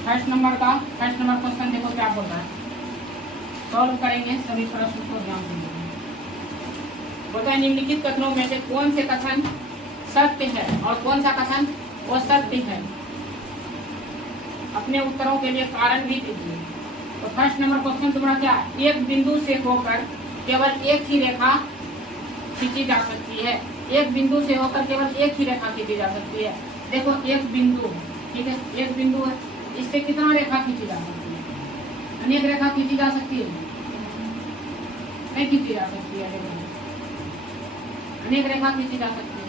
First number question देखो क्या बोल रहा है, सॉल्व करेंगे सभी प्रश्न को ध्यान से। बोलता है निम्नलिखित कथनों में से कौन से कथन सत्य है और कौन सा कथन असत्य है, अपने उत्तरों के लिए कारण भी दीजिए। तो फर्स्ट नंबर क्वेश्चन तुम्हारा क्या है, एक बिंदु से होकर केवल एक ही रेखा खींची जा सकती है। एक बिंदु से होकर केवल एक ही रेखा खींची जा सकती है। देखो एक बिंदु, ठीक है, एक बिंदु है, इससे कितना रेखा खींची जा सकती है, अनेक रेखा खींची जा सकती है, नहीं खींची जा सकती है, अनेक रेखा खींची जा सकती है।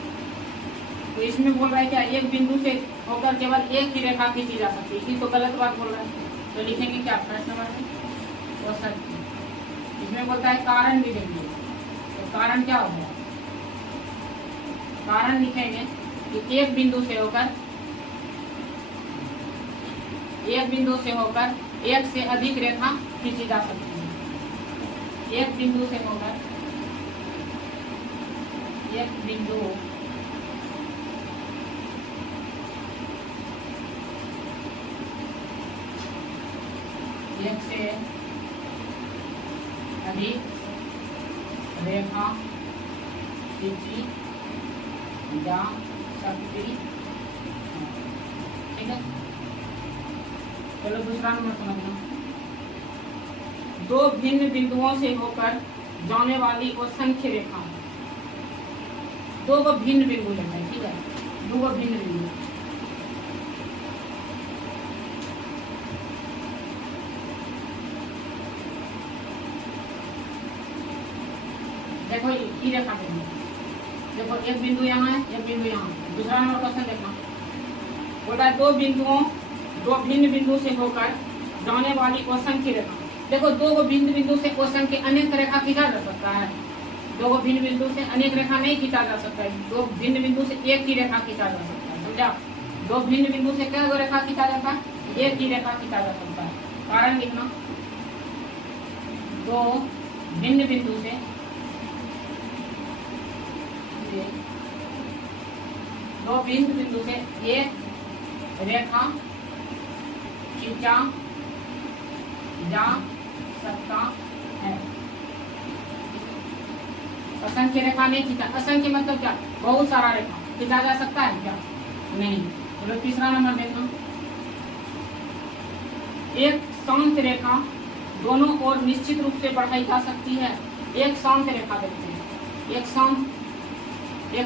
तो इसमें बोल रहा है क्या, एक बिंदु से होकर केवल एक ही रेखा खींची जा सकती है, तो गलत बात बोल रहा है। तो लिखेंगे क्या प्रश्न नंबर में, वो सत्य। इसमें बोलता है कारण भी देंगे, तो कारण क्या होगा, कारण लिखेंगे कि एक बिंदु से होकर एक से अधिक रेखा खींची जा सकती है। एक बिंदु से होकर एक बिंदु एक से अधिक रेखा खींची जा सकती है, ठीक है। चलो दूसरा नंबर समझना, दो भिन्न बिंदुओं से होकर जाने वाली असंख्य रेखा, दो को भिन्न बिंदु लेना है, ठीक है, दो को भिन्न बिंदु। देखो ये रेखा देंगे, देखो एक बिंदु यहाँ है, एक बिंदु यहाँ है। दूसरा नंबर क्वेश्चन देखना, बोला है दो भिन्न बिंदु से होकर जाने वाली असंख्य रेखा। देखो दो को भिन्न बिंदु से असंख्य अनेक रेखा खींचा जा सकता है, दो को भिन्न बिंदु से अनेक रेखा नहीं खींचा जा सकता है, दो भिन्न बिंदु से एक ही रेखा खींचा जा सकता है, समझा। दो भिन्न बिंदु से क्या रेखा खींचा जाता है, एक ही रेखा खींचा जा सकता है। कारण लिखना, दो भिन्न बिंदु से एक रेखा खींचा जा सकता है। असंख्य रेखा नहीं खींचा, असंख्य मतलब क्या, बहुत सारा रेखा खींचा जा सकता है क्या, नहीं। चलो तीसरा नंबर देखना, एक शांत रेखा दोनों ओर निश्चित रूप से बढ़ाई जा सकती है। एक शांत रेखा देखते हैं, एक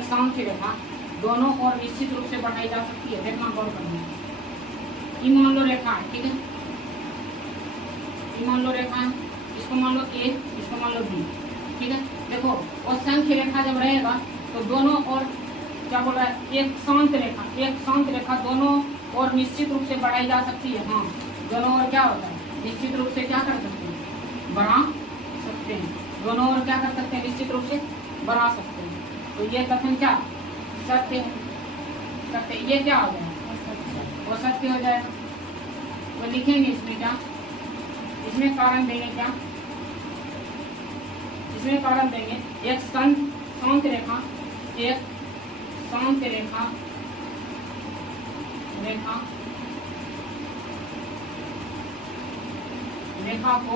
शांत रेखा दोनों ओर निश्चित रूप से बढ़ाई जा सकती है। देखना गौर करना, ये मान लो रेखा है, ठीक है, ये मान लो रेखा है, इसको मान लो ए, इसको मान लो बी, ठीक है। देखो असंख्य रेखा जब रहेगा तो दोनों ओर क्या बोल रहा है, एक शांत रेखा दोनों ओर निश्चित रूप से बढ़ाई जा सकती है। हाँ, दोनों ओर क्या होता है, निश्चित रूप से क्या कर सकते हैं, बढ़ा सकते हैं, दोनों ओर क्या कर सकते हैं, निश्चित रूप से बढ़ा सकते हैं। तो ये कथन क्या सत्य है, ये क्या हो जाएगा, वो सत्य हो जाएगा। तो लिखेंगे इसमें क्या, इसमें कारण देंगे क्या, इसमें कारण देंगे एक शांत रेखा, एक शांत रेखा को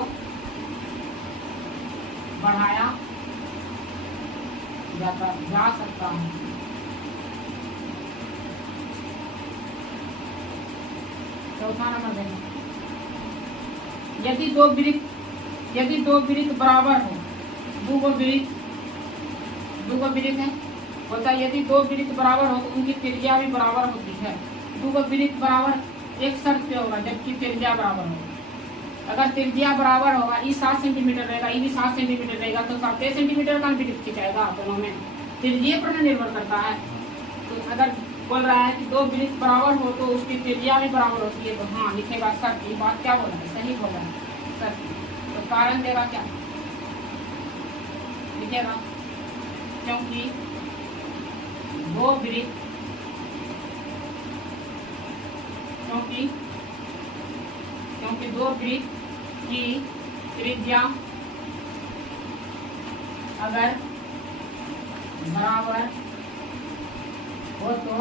बढ़ाया जा सकता है। चौथा नंबर देखो, यदि दो वृत्त बराबर हो, दो वृत्त है, बोलता है यदि दो वृत्त बराबर हो तो उनकी त्रिज्या भी बराबर होती है। दो वृत्त बराबर एक शर्त पे होगा, जबकि त्रिज्या बराबर होगा। अगर त्रिज्या बराबर होगा, ये 7 सेंटीमीटर रहेगा, ये भी 7 सेंटीमीटर रहेगा, तो 7 सेंटीमीटर का वृत्त खिंचाएगा दोनों में, त्रिज्या पर निर्भर करता है। तो अगर बोल रहा है कि दो वृत्त बराबर हो तो उसकी त्रिज्या भी बराबर होती है, तो हाँ लिखेगा सत्य। ये बात क्या बोल रहा है, सही बोल रहा है, सत्य। तो कारण देगा क्या, लिखेगा क्योंकि दो वृत्त की त्रिज्या अगर बराबर हो तो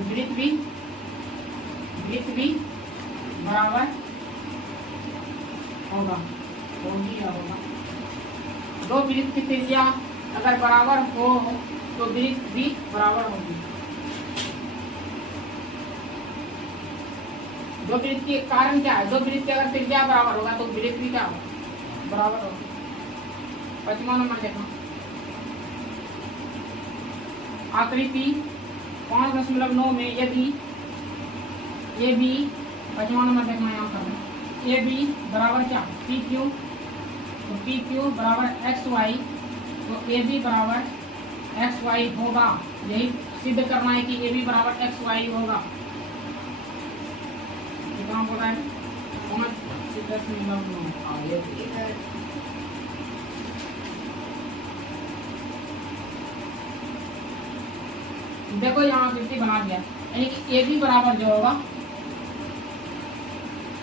वृत्त भी वृत्त भी बराबर होगा, होगी या होगा। दो वृत्त की त्रिज्या अगर बराबर हो तो वृत्त भी बराबर होगी। दो वृत्त के कारण क्या है, दो वृत्त की अगर त्रिज्या बराबर होगा तो वृत्त भी क्या होगा, बराबर होगा। 5वां नंबर देखो, आकृति 5.9 में यदि ए बी, 5वां नंबर देखना यहाँ पर, ए बी बराबर क्या, पी क्यू, तो पी क्यू बराबर एक्स वाई, तो ए बी बराबर एक्स वाई होगा। यही सिद्ध करना है कि ए बी बराबर एक्स वाई होगा। कितना होता है, 5.10 देखो यहाँ आकृति बना दिया, यानी कि ए बी बराबर जो होगा,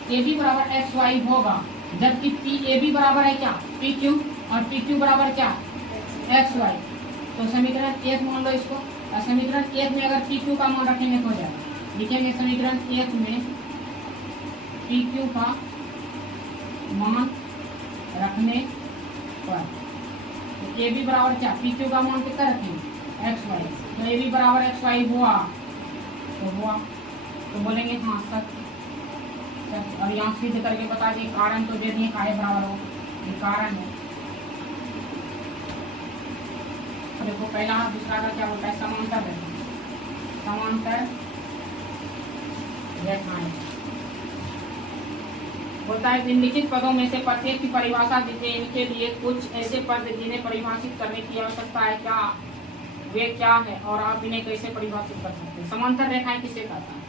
ए बी बराबर एक्स वाई होगा, जबकि पी ए बी बराबर है क्या, पी क्यू, और पी क्यू बराबर क्या, एक्स वाई। तो समीकरण 1 मान लो इसको, और समीकरण 1 में अगर पी क्यू का मान रखेंगे तो हो जाएगा। लिखेंगे समीकरण 1 में पी क्यू का मान रखने पर, तो ए बी बराबर क्या, पी क्यू का मान कितना रखेंगे, एक्स वाई, तो ए बी बराबर एक्स वाई हुआ, तो हुआ, तो बोलेंगे हाँ सत्य। और यहाँ सिद्ध करके बता दिए, कारण तो दे दिए काहे बराबर हो, ये कारण है। देखो पहला दूसरा का क्या होता है, समांतर रेखा, समांतर रेखाएं होता है। निम्नलिखित पदों में से प्रत्येक की परिभाषा दीजिए, इनके लिए कुछ ऐसे पद जिन्हें परिभाषित करने की आवश्यकता है, क्या वे क्या है और आप इन्हें कैसे परिभाषित कर सकते हैं। समांतर रेखाएं किसे कहता है,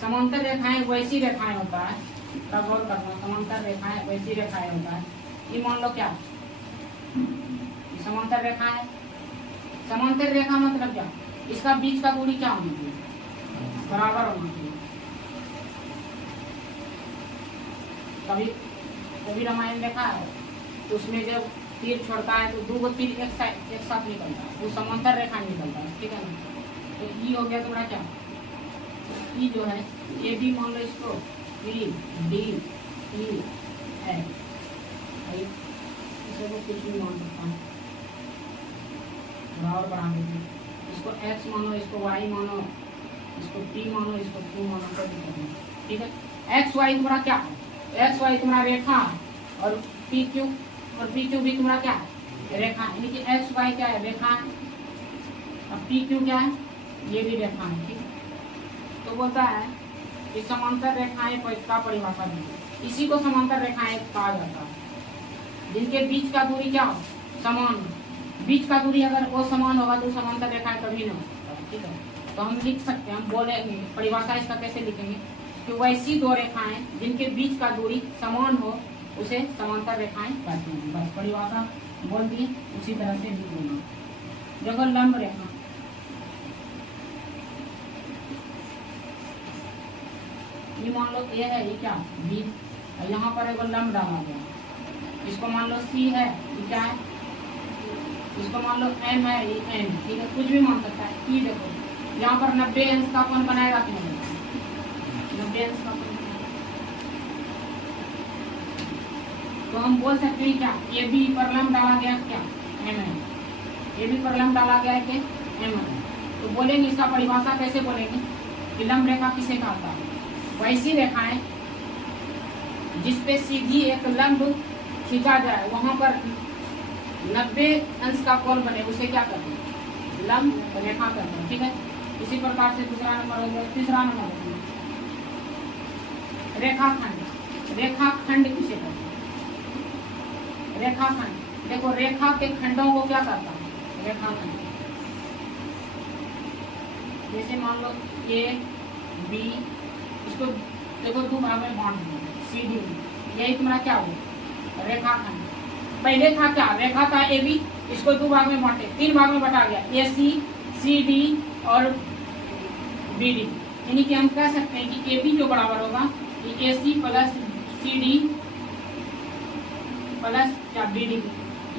समांतर रेखाएं वैसी रेखाएं होता है, तब गौर करना, समांतर रेखाएं वैसी रेखाएं होता है। ये मान लो क्या, समांतर रेखा है, समांतर रेखा मतलब क्या, इसका बीच का दूरी क्या होनी चाहिए, बराबर होना चाहिए। कभी कभी रामायण देखा है, उसमें जब तीर छोड़ता है तो दो तीर एक साथ निकलता है, वो समांतर रेखा निकलता है, ठीक है ना। तो ई हो गया तुम्हारा क्या, ई जो है ए बी मान लो इसको, सी डी ई है, इसे को कुछ भी मान सकता है, बराबर बना दीजिए। इसको एक्स मानो, इसको वाई मानो, इसको पी मानो, इसको क्यू मानो, कोई दिक्कत नहीं, ठीक है। एक्स वाई तुम्हारा क्या है, एक्स वाई तुम्हारा रेखा है, और पी क्यू भी तुम्हारा क्या है, रेखा है, यानी कि एक्स वाई क्या है, रेखा है, और पी क्यू क्या है, ये भी रेखा है, ठीक है। तो बोलता है कि समांतर रेखाएं का परिभाषा दी, इसी को समांतर रेखाएं कहा जाता है, जिनके बीच का दूरी क्या हो, समान, बीच का दूरी अगर वो समान होगा तो समांतर रेखाएं कभी नहीं हो सकता, ठीक है। तो हम लिख सकते हैं, हम बोलेंगे परिभाषा इसका कैसे लिखेंगे कि वैसी दो रेखाएं जिनके बीच का दूरी समान हो उसे समांतर रेखाएं कहते हैं। बस परिभाषा बोल दी, उसी तरह से लिख लेना। देखो लंब रेखा, ये मान लो ए है, ये क्या बी, यहाँ पर एक लंब डाला गया, इसको मान लो सी है, ये क्या है, इसको मान लो एम है, ये एम, ठीक है, कुछ भी मान सकता है। ई देखो यहाँ पर 90 अंश का कोण बनाएगा कि नहीं, 90 अंश का कोण, तो हम बोल सकते हैं क्या, ए बी पर लंब डाला गया क्या, एम है, ए बी पर लंब डाला गया है एम है। तो बोलेंगे इसका परिभाषा कैसे बोलेंगे कि लंब रेखा किसे कहता है, वैसी रेखाएं जिसपे सीधी एक लंब खींचा जाए, वहां पर 90 अंश का कोण बने, उसे क्या कहते हैं, लंब रेखा कहते हैं, ठीक है। इसी प्रकार से दूसरा नंबर हो गया, तीसरा नंबर रेखाखंड, रेखाखंड किसे कहते हैं, रेखाखंड, देखो रेखा के खंडों को क्या कहता है, रेखाखंड। जैसे मान लो ए बी, इसको देखो दो भाग में बांट दो, सी डी, यही तुम्हारा क्या हुआ, रेखाखंड। पहले था क्या, रेखा था ए बी, इसको दो भाग में बांटे, 3 भाग में बटा गया, ए सी, सी डी और बी डी, यानी कि हम कह सकते हैं कि ए बी जो बराबर होगा A C plus C D plus क्या बी डी,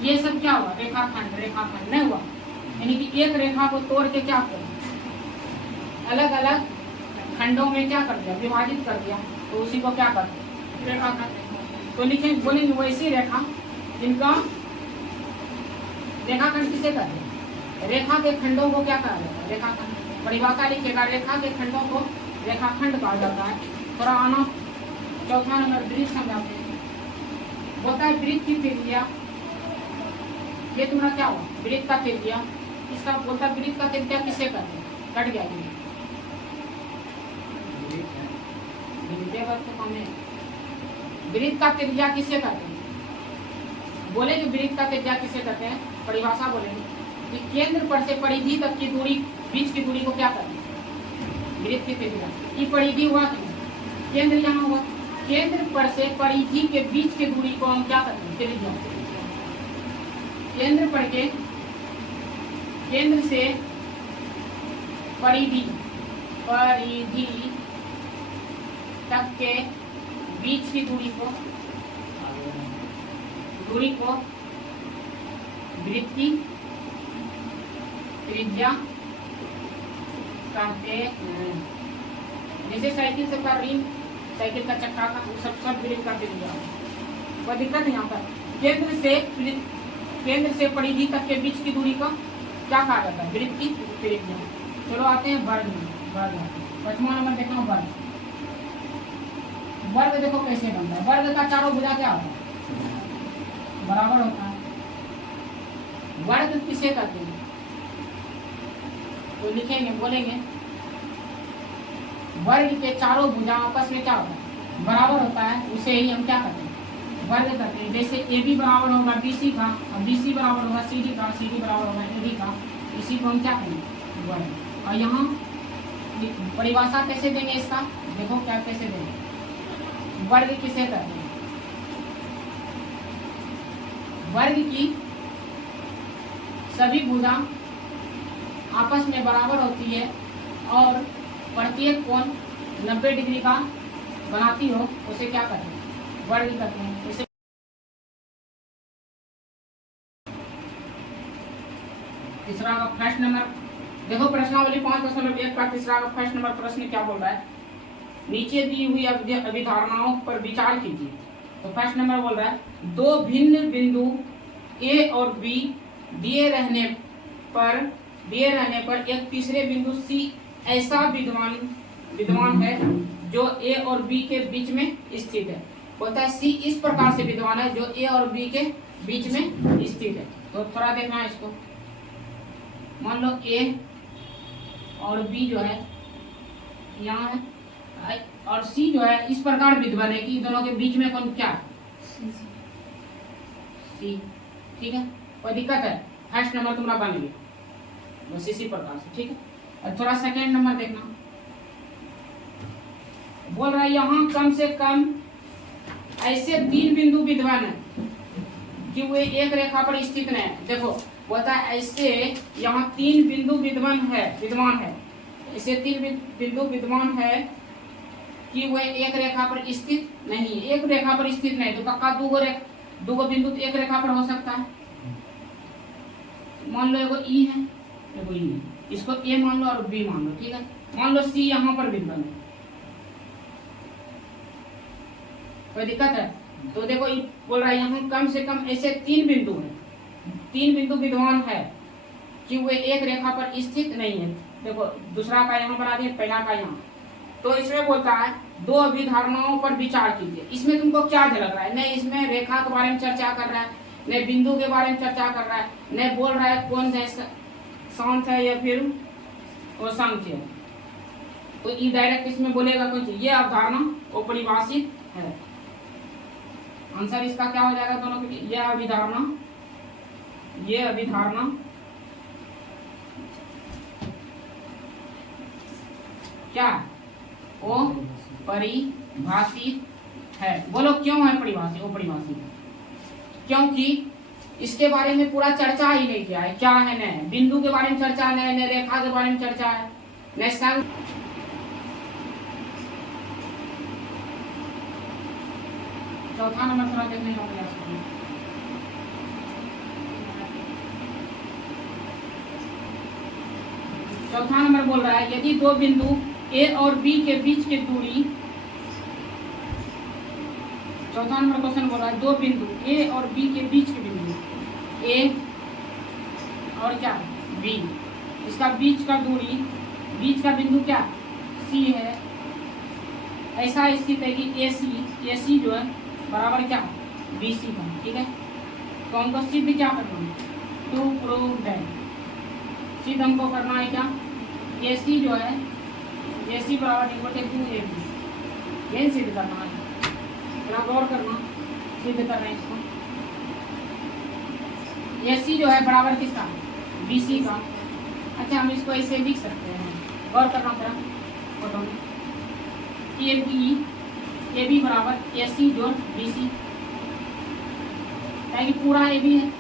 ये सब क्या हुआ, रेखाखंड, रेखाखंड नहीं हुआ, यानी कि एक रेखा को तोड़ के क्या करें, अलग अलग खंडों में क्या कर दिया, विभाजित कर दिया, तो उसी को क्या करते हैं, रेखा कहते हैं। तो लिखे बोलेंगे वैसी रेखा जिनका रेखाखंड किसे कहते हैं, रेखा के खंडों को क्या कहा जाता है, रेखाखंड। परिभाषा लिखेगा, रेखा के खंडों को रेखाखंड कहा जाता है। थोड़ा आना चौथा नंबर वृत्त समझाते हैं। बोलता है वृत्त की त्रिज्या, ये तुम्हारा क्या हुआ, वृत्त का त्रिज्या। इसका बोलता है वृत्त का त्रिज्या किसे कहते हैं, कट गया जी, वृत्त का त्रिज्या किसे कहते हैं, बोलेंगे वृत्त का त्रिज्या किसे कहते हैं, परिभाषा बोलेंगे कि केंद्र पर से परिधि तक की दूरी, बीच की दूरी को क्या कहते हैं, वृत्त की त्रिज्या। ये परिधि हुआ कि केंद्र यहाँ हुआ, केंद्र पर से परिधि के बीच की दूरी को हम क्या कहते हैं, त्रिज्या। केंद्र पर के, केंद्र से परिधि तक के बीच की दूरी को वृत्त त्रिज्या कहते हैं। जैसे साइकिल से का रिम, साइकिल का चक्का का, वो सब वृत्त का त्रिज्या। कोई दिक्कत नहीं यहाँ पर। केंद्र से परिधि तक के बीच की दूरी का क्या कहा जाता है, वृत्त की त्रिज्या। चलो आते हैं वर्ग में। पांचवा नंबर देखो वर्ग। वर्ग देखो कैसे बनता है, वर्ग का चारों भुजा क्या होता है, बराबर होता है। वर्ग किसे कहते हैं, तो लिखेंगे, बोलेंगे वर्ग के चारों भुजा आपस में क्या होता है, बराबर होता है, उसे ही हम क्या कहते हैं, वर्ग कहते हैं। जैसे ए बी बराबर होगा BC का, और BC बराबर होगा CD का, CD बराबर होगा AD का, इसी को हम क्या कहेंगे, वर्ग। और यहाँ परिभाषा कैसे देंगे इसका, देखो क्या कैसे देंगे, वर्ग किसे कहते हैं, वर्ग की सभी भुजा आपस में बराबर होती है और प्रत्येक कोण 90 डिग्री का बनाती हो, उसे क्या कहते हैं, वर्ग कहते हैं। उसे तीसरा का फर्स्ट नंबर देखो, प्रश्नावली 5.1 का तीसरा का फर्स्ट नंबर प्रश्न क्या बोल रहा है, नीचे दी हुई अभिधारणाओं पर विचार कीजिए। तो फर्स्ट नंबर बोल रहा है, दो भिन्न बिंदु A और B दिए रहने पर एक तीसरे बिंदु C ऐसा विद्यमान है जो A और B के बीच में स्थित है। बोलता है C इस प्रकार से विद्यमान है जो A और B के बीच में स्थित है। तो थोड़ा देखना है इसको, मान लो A और B जो है यहाँ है, और C जो है इस प्रकार विद्यमान है कि दोनों के बीच में कौन क्या C, ठीक है, कोई दिक्कत है, फर्स्ट नंबर तुम्हारा बन गया बस इसी प्रकार से, ठीक है। और थोड़ा सेकेंड नंबर देखना, बोल रहा है यहाँ कम से कम ऐसे 3 बिंदु विद्यमान है कि वे एक रेखा पर स्थित नहीं है। देखो बोलता है ऐसे यहाँ 3 बिंदु विद्यमान है, ऐसे 3 बिंदु विद्यमान है कि वे एक रेखा पर स्थित नहीं है। एक रेखा पर स्थित नहीं, तो पक्का दो बिंदु एक रेखा पर हो सकता है। मान लो एगो E है, एगो E है, इसको A मान लो और B मान लो, ठीक है। मान लो C यहाँ पर विद्यमान है, कोई दिक्कत है। तो देखो बोल रहा है यहाँ कम से कम ऐसे 3 बिंदु है, 3 बिंदु विद्यमान है कि वे एक रेखा पर स्थित नहीं है। देखो दूसरा का यहाँ बना दिया, पहला का यहाँ। तो इसमें बोलता है दो अभिधारणाओं पर विचार कीजिए। इसमें तुमको क्या झलक रहा है, न इसमें रेखा के बारे में चर्चा कर रहा है, न बिंदु के बारे में चर्चा कर रहा है, न बोल रहा है कौन शांत है या फिर वो सांख्य है। तो ये डायरेक्ट इसमें बोलेगा कुछ, ये अवधारणा अपरिभाषित है। आंसर इसका क्या हो जाएगा दोनों के लिए, यह अभिधारणा क्या वो परिभाषित है। बोलो क्यों है परिभाषित, वो परिभाषित है क्योंकि इसके बारे में पूरा चर्चा ही नहीं किया है। क्या है, न बिंदु के बारे में चर्चा, न रेखा के बारे में चर्चा है, न संग। चौथा नंबर थोड़ा देखने का प्रयास करें। चौथा नंबर बोल रहा है यदि दो बिंदु ए और बी के बीच की दूरी, चौथा नंबर क्वेश्चन बोल रहा है दो बिंदु ए और बी के बीच के बिंदु ए और क्या बी, इसका बीच का दूरी, बीच का बिंदु क्या सी है। ऐसा स्थित है कि ए सी जो है बराबर क्या बी सी का, ठीक है। तो हमको सिद्ध क्या करना है, टू प्रूव दैट, सिद्ध हमको करना है क्या, ए सी जो है ए सी बराबर इक्वल टू ए बी, यही सिद्ध करना है। थोड़ा गौर करना, सिद्ध कर रहे हैं इसको। ए सी जो है बराबर किसका बी सी का। अच्छा हम इसको ऐसे लिख सकते हैं, गौर करना थोड़ा फोटो में, ए बी बराबर ए सी जोड़ बी सी, ताकि पूरा ए बी है,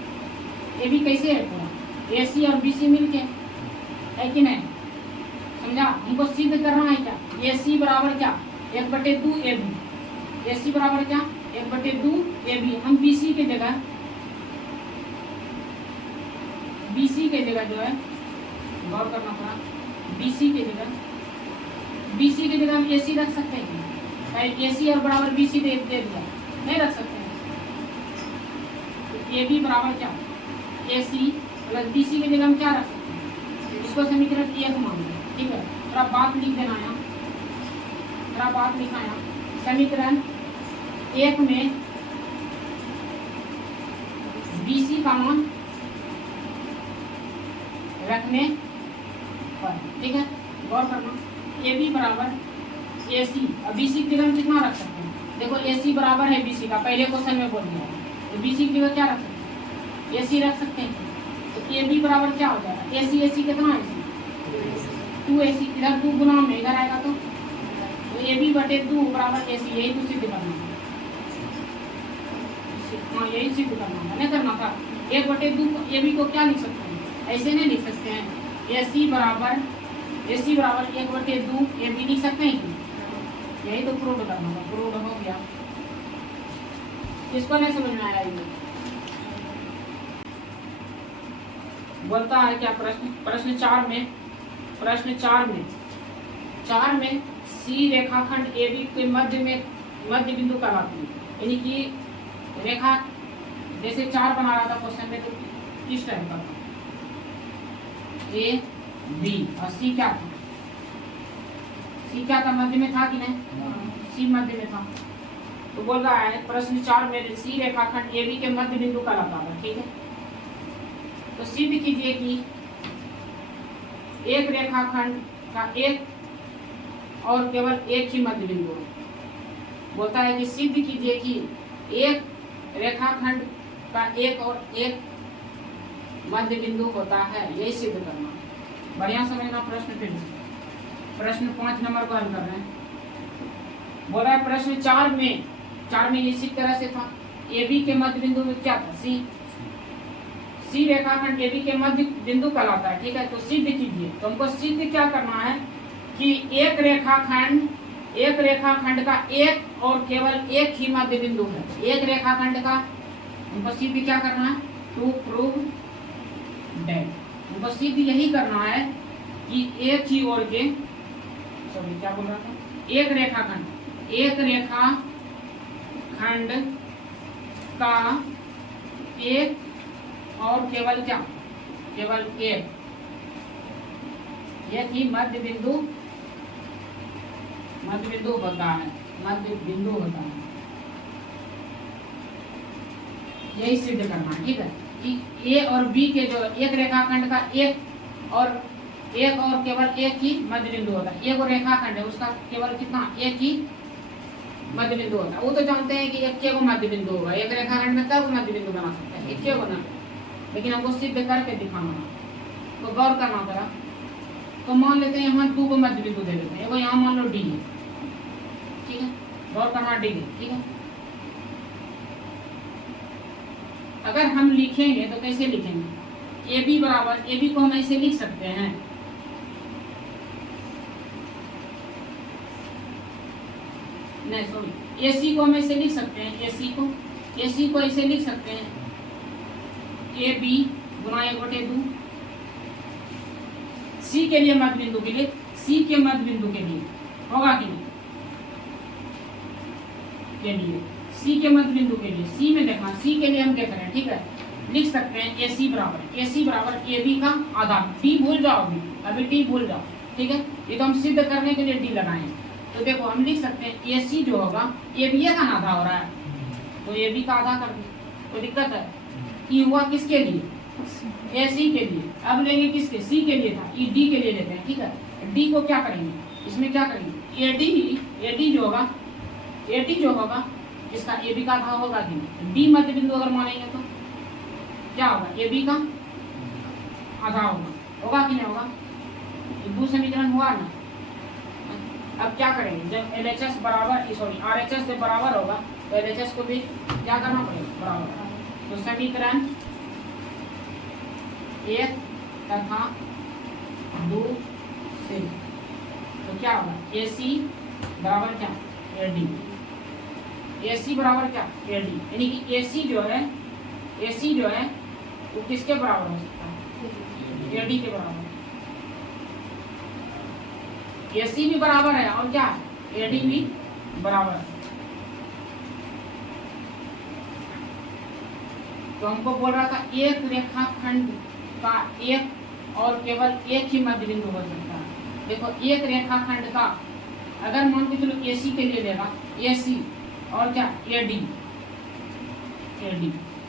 ए बी कैसे है पूरा ए सी और बी सी मिलके है कि नहीं, समझा। हमको सिद्ध करना है क्या, ए सी बराबर क्या 1/2 ए बी, ए सी बराबर क्या 1/2 ए बी। हम बी सी के जगह जो है गौर करना पड़ा, बी सी के जगह हम ए सी रख सकते हैं, ए सी और बराबर बी सी दे दिया, नहीं रख सकते हैं। तो ए बी बराबर क्या ए सी प्लस बी सी के जगह हम क्या रख सकते हैं, इसको समीकरण 1 मान लें, ठीक है। थोड़ा बात लिख देना है, थोड़ा बात लिखना है। समीकरण 1 में बी सी का मान रखने पर, ठीक है, गौर करना। ए बी बराबर ए सी, अब बी सी की जगह हम कितना रख सकते हैं, देखो ए सी बराबर है बी सी का, पहले क्वेश्चन में बोल दिया, तो बी सी की जगह क्या रख सकते हैं ए सी रख सकते हैं। तो ए बी बराबर क्या हो जाएगा ए सी कितना है 2 ए सी, इधर 2 गुना में इधर आएगा तो ए बी बटे 2 बराबर ए सी, यही तो सिद्ध करना है। हाँ यही सिद्ध करना है, नहीं करना था 1/2 ए बी को क्या लिख सकते हैं, ऐसे नहीं लिख सकते हैं, ए सी बराबर 1/2 ए बी लिख सकते हैं, यही तो प्रूव करना था, प्रूव हो गया। इसको नहीं समझ में आया ये बोलता है क्या, प्रश्न 4 में सी रेखाखंड ए बी के मध्य बिंदु कहलाती है, यानी कि रेखा जैसे 4 बना रहा था क्वेश्चन में, तो इस टाइप का ए बी और सी क्या था, सी क्या था मध्य में था कि नहीं, सी मध्य में था। तो बोल रहा है प्रश्न 4 में सी रेखाखंड ए बी के मध्य बिंदु कहलाता है, ठीक है। तो सिद्ध कीजिए कि एक रेखाखंड का एक और केवल एक ही मध्य बिंदु है। बोलता है कि सिद्ध कीजिए कि एक रेखाखंड का एक और एक मध्य बिंदु होता है, यही सिद्ध करना। बढ़िया समझना प्रश्न, फिर प्रश्न 5 नंबर को हल कर रहे हैं। बोला है प्रश्न 4 में इसी तरह से था, ए बी के मध्य बिंदु में क्या था सी रेखाखंड ए बी के मध्य बिंदु कहलाता है, ठीक है। तो सिद्ध कीजिए, तो हमको सिद्ध क्या करना है कि एक रेखाखंड का एक और केवल एक ही मध्य बिंदु है, एक रेखाखंड का हमको सिद्ध क्या करना है, टू प्रूव दैट, हमको सिद्ध यही करना है कि एक ही ओर के, सॉरी क्या बोल रहा था, एक रेखाखंड का एक और केवल क्या, केवल एक ही मध्य बिंदु होता है, यही सिद्ध करना है, ठीक है। कि ए और बी के जो एक रेखाखंड का एक और केवल एक ही मध्य बिंदु होता है, एक और रेखाखंड है उसका केवल कितना एक ही मध्य बिंदु होता है। वो तो जानते हैं कि एक को मध्य बिंदु होगा, एक रेखाखंड में कब मध्य बिंदु बना सकते हैं, एक को ना, लेकिन हमको सिद्ध करके दिखाना। तो गौर करना जरा, तो मान लेते हैं यहाँ 2 को मध्य बिंदु दे देते हैं, वो यहाँ मान लो डी है, ठीक है, गौर करना डी है, ठीक है। अगर हम लिखेंगे तो कैसे लिखेंगे, ए बी बराबर, ए बी को हम ऐसे लिख सकते हैं, नहीं सॉरी, ए सी को हम ऐसे लिख सकते हैं, ए सी को ऐसे लिख सकते हैं, ए बी गुना 1/2, सी के लिए मध्य बिंदु के लिए सी के मध्य बिंदु के लिए होगा कि नहीं, के लिए सी के मध्य बिंदु के लिए सी में देखना, सी के लिए हम देख रहे हैं, ठीक है, लिख सकते हैं ए सी बराबर ए बी का आधा, डी भूल जाओ अभी डी भूल जाओ, ठीक है, ये तो हम सिद्ध करने के लिए डी लगाए हैं। तो देखो हम लिख सकते हैं ए सी जो होगा ए बी का आधा हो रहा है, तो ए बी का आधा कर दो, तो दिक्कत है। ई हुआ किसके लिए, ए सी के लिए, अब लेंगे किसके, सी के लिए था, ई डी के लिए लेते हैं, ठीक है। डी को क्या करेंगे, इसमें क्या करेंगे, ए डी जो होगा, ए डी जो होगा इसका ए बी का आधा होगा कि नहीं, डी मध्य बिंदु अगर मानेंगे तो क्या होगा, ए बी का आधा होगा कि नहीं होगा, दो समीकरण हुआ ना। अब क्या करेंगे, जब LHS बराबर सॉरी RHS जब बराबर होगा तो LHS को भी क्या करना पड़ेगा, बराबर। तो समीकरण 1 तथा 2 से तो क्या होगा, AC बराबर क्या, AD, AC बराबर क्या, AD, यानी कि AC जो है वो किसके बराबर हो सकता है, AD के बराबर। AC भी बराबर है और क्या, AD भी बराबर है। तो हमको बोल रहा था एक रेखाखंड का एक और केवल एक ही मध्य बिंदु हो सकता है। देखो एक रेखाखंड का अगर मान के चलो AC के लिए लेगा, AC और क्या, AD,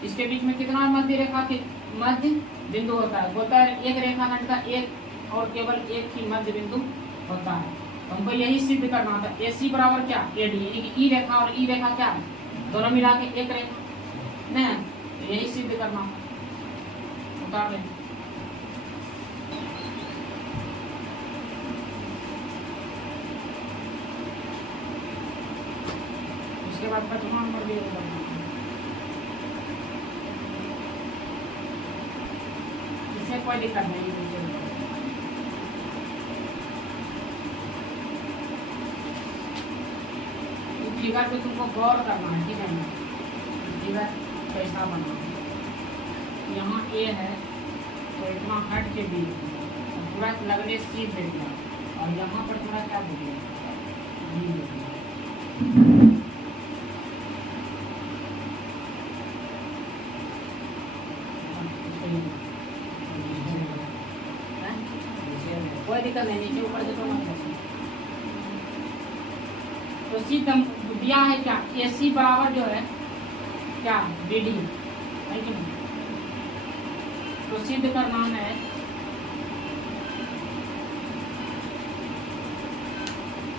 इसके बीच में कितना मध्य रेखा के मध्य बिंदु होता है, एक रेखाखंड का एक और केवल एक ही मध्य बिंदु होता है। तो हमको यही सिद्ध करना था, AC बराबर क्या, AD, यानी कि ई रेखा और ई रेखा क्या है, दोनों मिला के एक रेखा नहीं, तो यही सिद्ध करना उतार लें। उसके बाद पांचवा नंबर भी इससे कोई दिक्कत नहीं है। फिगर पे तुमको गौर करना है, ठीक है ना, फिगर कैसा बना, यहाँ ए है तो इतना हट के भी पूरा लगने सी दे दिया और यहाँ पर थोड़ा क्या दे दिया, बी दे दिया। कोई दिक्कत नहीं, नीचे ऊपर से तो सी दिया है क्या, AC बराबर जो है क्या, BD है कि नहीं। तो सिद्ध करना है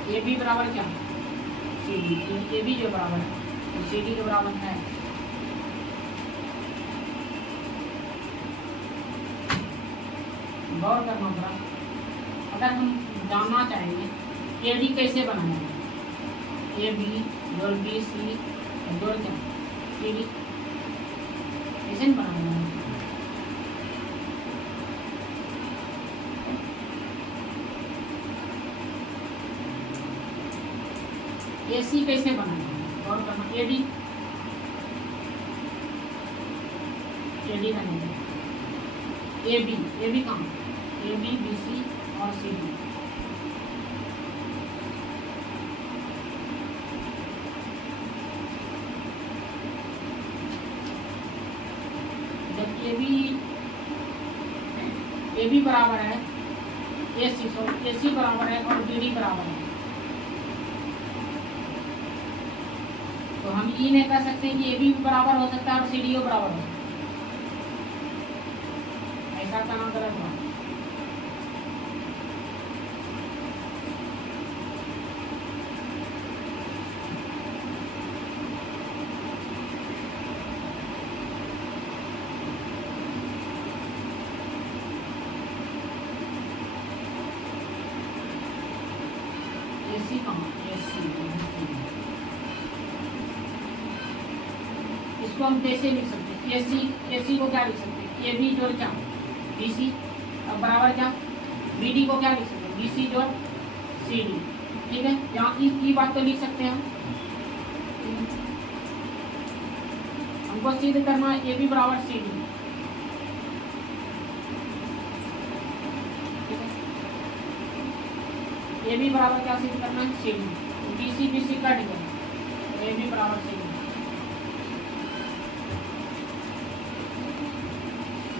AB बराबर क्या, CD, AB जो बराबर है तो CD के बराबर है। गौर करना पड़ा, अगर हम जानना चाहेंगे AD कैसे बनाएंगे, AB जोड़ BC जोड़ क्या, CD कैसे बनाएंगे, AC कैसे बनाएंगे, और करना AD बनेगा, AB कहाँ, AB BC और CD, AB बराबर है AC बराबर है और BD बराबर है, तो हम ये नहीं कह सकते कि AB भी बराबर हो सकता है और CD बराबर हो सकता है, ऐसा कहना गलत हुआ। इसको हम कैसे लिख सकते हैं, AC को क्या लिख सकते हैं, AB जोड़ क्या, BC अब बराबर क्या, BD को क्या लिख सकते हैं, BC जोड़ CD, ठीक है। यहाँ की बात तो लिख सकते हैं हमको सिद्ध करना है AB बराबर CD, ठीक है। ए बी बराबर क्या सिद्ध करना है, C D, B C cut गया, ए बी बराबर सी डी।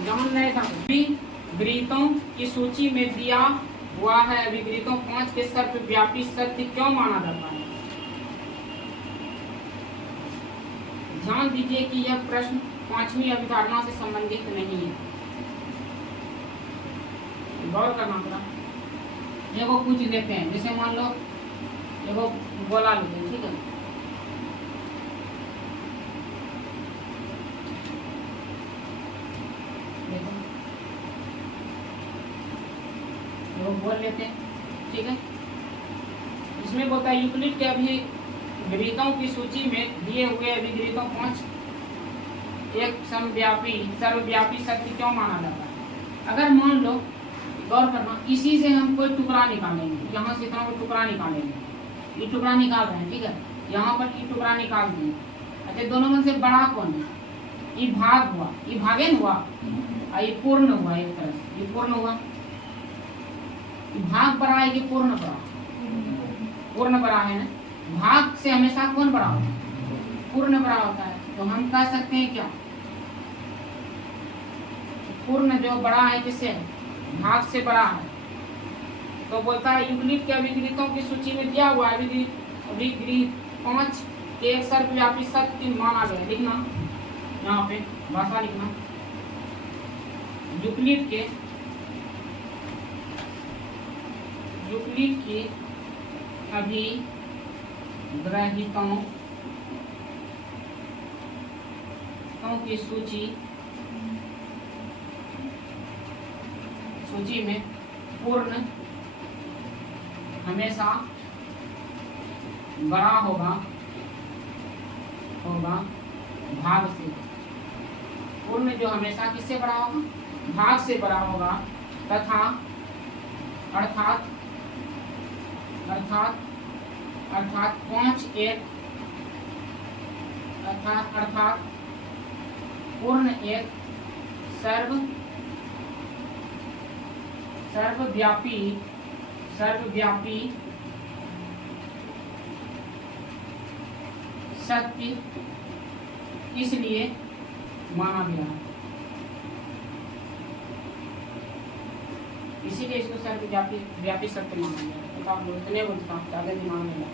जान रहे था अभिगृहीतों की सूची में दिया हुआ है अभिगृहीतों 5 के सर्वव्यापी सत्य क्यों माना जाता है। ध्यान दीजिए कि यह प्रश्न 5वीं अभिधारणा से संबंधित नहीं है, गौर करना पड़ा। एगो पूछ लेते हैं, जैसे मान लो एगो गोला लेते हैं, ठीक है, एगो बोल लेते हैं, ठीक है। इसमें बोलता है यूक्लिड के अभिगृहीतों की सूची में दिए हुए अभिगृहीतों 5 एक सर्वव्यापी सत्य क्यों माना जाता है। अगर मान लो, गौर करना, इसी से हम कोई टुकड़ा निकालेंगे, यहाँ से इतना टुकड़ा निकालेंगे, ये टुकड़ा निकाल रहे हैं, ठीक है, यहाँ पर ये टुकड़ा निकाल दिए। अच्छा, दोनों में से बड़ा कौन है, ये भाग हुआ, ये भागे हुआ, और ये पूर्ण हुआ, एक तरह से ये पूर्ण हुआ। ये भाग बड़ा है कि पूर्ण बड़ा, पूर्ण बड़ा है ना। भाग से हमेशा कौन बड़ा होता है, पूर्ण बड़ा होता है। तो हम कह सकते हैं क्या, पूर्ण जो बड़ा है किससे, भाग से बड़ा है। तो बोलता है यूक्लिड के अभिगृहीतों की सूची में दिया हुआ अभिगृहीत 5 के एक सर्वव्यापी सत्य माना गया। लिखना यहाँ पे भाषा लिखना, यूक्लिड की अभिग्रहीतों की सूची में पूर्ण हमेशा बड़ा होगा भाग से। पूर्ण जो हमेशा किससे बड़ा होगा, भाग से बड़ा होगा, तथा अर्थात 5 एक अर्थात पूर्ण एक सर्वव्यापी सत्य इसलिए माना गया, इसीलिए इसको सर्वव्यापी सत्य माना गया। तो आप इतने बोलता ज़्यादा दिमाग में लगा।